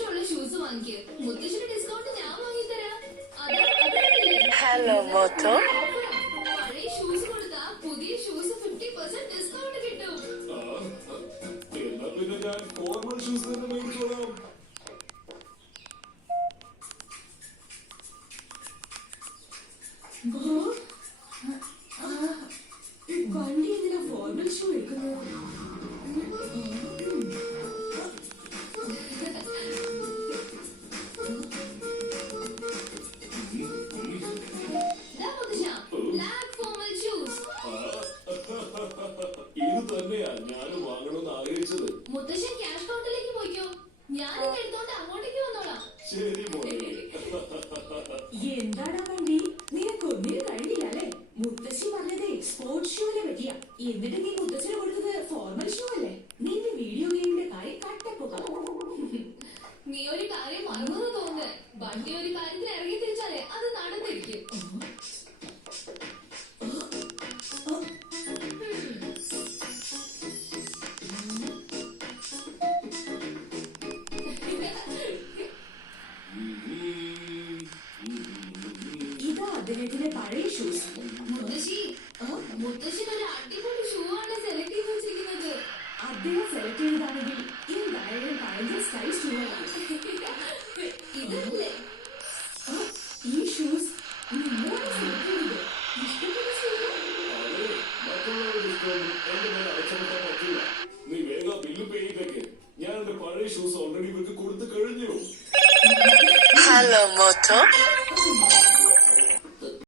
ഇഷ്ടമുള്ള ഷൂസ് വാങ്ങിക്ക്. മുത്തശ്ശിയുടെ ഡിസ്കൗണ്ട് ഞാൻ വാങ്ങിത്തരാം. ഹലോ മോത്തോ. പഴയ ഷൂസ് കൊടുത്താ പുതിയ ഷൂസ് 50% ഡിസ്കൗണ്ട് കിട്ടും. എന്നാ പിന്നെ ഞാൻ ഫോർമൽ ഷൂസ് തന്നെ മേടിച്ചോളാം. വണ്ടി എന്തിനാ ഫോർമൽ ഷൂ എടുക്കുന്നത്? ഇത് തന്നെയാ ഞാനും വാങ്ങണമെന്ന് ആഗ്രഹിച്ചത്. മുത്തശ്ശൻ ക്യാഷ് കൗണ്ടറിലേക്ക് പോയിക്കോ, ഞാൻ എടുത്തോണ്ട് അങ്ങോട്ടേക്ക് വന്നോളാം. ശരി മോനെ. എന്താടാ വണ്ടി, നിനക്കൊന്നിനും കഴിഞ്ഞില്ല അല്ലേ? മുത്തശ്ശി പറഞ്ഞത് സ്പോർട്സ് ഷൂവിനെ പറ്റിയാ, എന്നിട്ട് നീ മുത്തശ്ശിന് കൊടുത്തത് ഫോർമൽ ഷൂ അല്ലേ? നിന്റെ വീഡിയോ ഗെയിമിന്റെ കാര്യം കട്ടപ്പുക. നീ ഒരു കാര്യം മറന്നു തോന്നുന്നു. വണ്ടി ഒരു കാര്യത്തിന് ഇറങ്ങി തിരിച്ചാലേ അത് നടന്നിരിക്കും. ഇതാ അദ്ദേഹത്തിന്റെ പഴയ ഷൂസ്. മുത്തശ്ശിനൊരു അടിപൊളി ഷൂ ആണ് സെലക്ട് ചെയ്ത് വെച്ചിരിക്കുന്നത്. അദ്ദേഹം സെലക്ട് ചെയ്തതാണെങ്കിൽ എന്തായാലും പഴയ സ്റ്റൈൽ ഷൂ ആണ്. ഇതല്ലേ ഈ ഷൂസ് നിങ്ങളാണ് സെലക്ട് ചെയ്തത്. ഇഷ്ടപ്പെട്ട ഷൂ. അതെ, മറ്റുള്ളവരുടെ ഡിസ്കൗണ്ട് എന്റെ മേലെ അടച്ചുപെട്ടാൻ പറ്റില്ല. നീ വേഗം ബില്ല് പേ ചെയ്തേക്ക്. ഞാൻ എന്റെ പഴയ ഷൂസ് ഓൾറെഡി ഇവർക്ക് കൊടുത്തു കഴിഞ്ഞു. ഹലോ മോത്തോ.